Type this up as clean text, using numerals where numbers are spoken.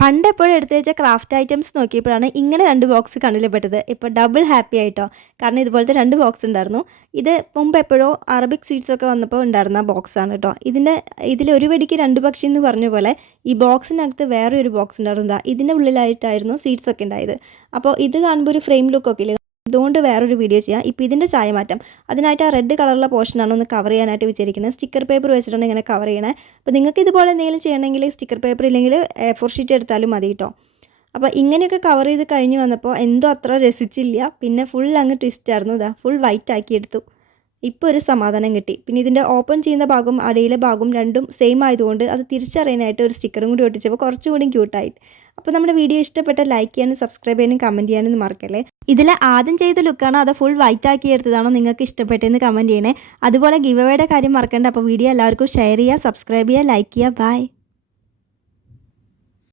പണ്ട് എപ്പോഴും എടുത്ത് വെച്ച ക്രാഫ്റ്റ് ഐറ്റംസ് നോക്കിയപ്പോഴാണ് ഇങ്ങനെ 2 ബോക്സ് കണ്ണിൽ പെട്ടത്. ഇപ്പോൾ ഡബിൾ ഹാപ്പി ആയിട്ടോ. കാരണം ഇതുപോലത്തെ 2 ബോക്സ് ഉണ്ടായിരുന്നു. ഇത് മുമ്പ് എപ്പോഴോ അറബിക് സ്വീറ്റ്സ് ഒക്കെ വന്നപ്പോൾ ഉണ്ടായിരുന്ന ബോക്സാണ് കേട്ടോ. ഇതിൽ ഒരു വെടിക്ക് 2 പക്ഷി എന്ന് പറഞ്ഞ പോലെ ഈ ബോക്സിനകത്ത് വേറെ ഒരു ബോക്സ് ഉണ്ടായിരുന്നു. ദാ ഇതിൻ്റെ ഉള്ളിലായിട്ടായിരുന്നു സ്വീറ്റ്സ് ഒക്കെ ഉണ്ടായത്. അപ്പോൾ ഇത് കാണുമ്പോൾ ഒരു ഫ്രെയിം ലുക്കൊക്കെ ഇല്ലേ, അതുകൊണ്ട് വേറൊരു വീഡിയോ ചെയ്യാം. ഇപ്പോൾ ഇതിൻ്റെ ചായമാറ്റം, അതിനായിട്ട് ആ റെഡ് കളറുള്ള പോർഷനാണ് ഒന്ന് കവർ ചെയ്യാനായിട്ട് വിചാരിക്കുന്നത്. സ്റ്റിക്കർ പേപ്പർ വെച്ചിട്ടാണ് ഇങ്ങനെ കവർ ചെയ്യണേ. അപ്പോൾ നിങ്ങൾക്ക് ഇതുപോലെ എന്തെങ്കിലും ചെയ്യണമെങ്കിൽ സ്റ്റിക്കർ പേപ്പർ ഇല്ലെങ്കിൽ A4 ഷീറ്റ് എടുത്താലും മതി കേട്ടോ. അപ്പോൾ ഇങ്ങനെയൊക്കെ കവർ ചെയ്ത് കഴിഞ്ഞ് വന്നപ്പോൾ എന്തോ അത്ര രസിച്ചില്ല. പിന്നെ ഫുൾ അങ്ങ് ട്വിസ്റ്റ് ആയിരുന്നു. ഇതാ ഫുൾ വൈറ്റ് ആക്കി എടുത്തു. ഇപ്പോൾ ഒരു സമാധാനം കിട്ടി. പിന്നെ ഇതിൻ്റെ ഓപ്പൺ ചെയ്യുന്ന ഭാഗവും അടിയിലെ ഭാഗവും രണ്ടും സെയിം ആയതുകൊണ്ട് അത് തിരിച്ചറിയാനായിട്ട് ഒരു സ്റ്റിക്കറും കൂടി ഒട്ടിച്ചപ്പോൾ കുറച്ചുകൂടി ക്യൂട്ടായി. അപ്പോൾ നമ്മുടെ വീഡിയോ ഇഷ്ടപ്പെട്ട ലൈക്ക് ചെയ്യാനും സബ്സ്ക്രൈബ് ചെയ്യാനും കമൻറ്റ് ചെയ്യാനും മറക്കല്ലേ. ഇതിൽ ആദ്യം ചെയ്ത ലുക്കാണോ അതോ ഫുൾ വൈറ്റ് ആക്കി എടുത്തതാണോ നിങ്ങൾക്ക് ഇഷ്ടപ്പെട്ടതെന്ന് കമൻറ്റ് ചെയ്യണേ. അതുപോലെ ഗിവ് അവേയുടെ കാര്യം മറക്കണ്ട. അപ്പോൾ വീഡിയോ എല്ലാവർക്കും ഷെയർ ചെയ്യുക, സബ്സ്ക്രൈബ് ചെയ്യുക, ലൈക്ക് ചെയ്യുക. ബൈ.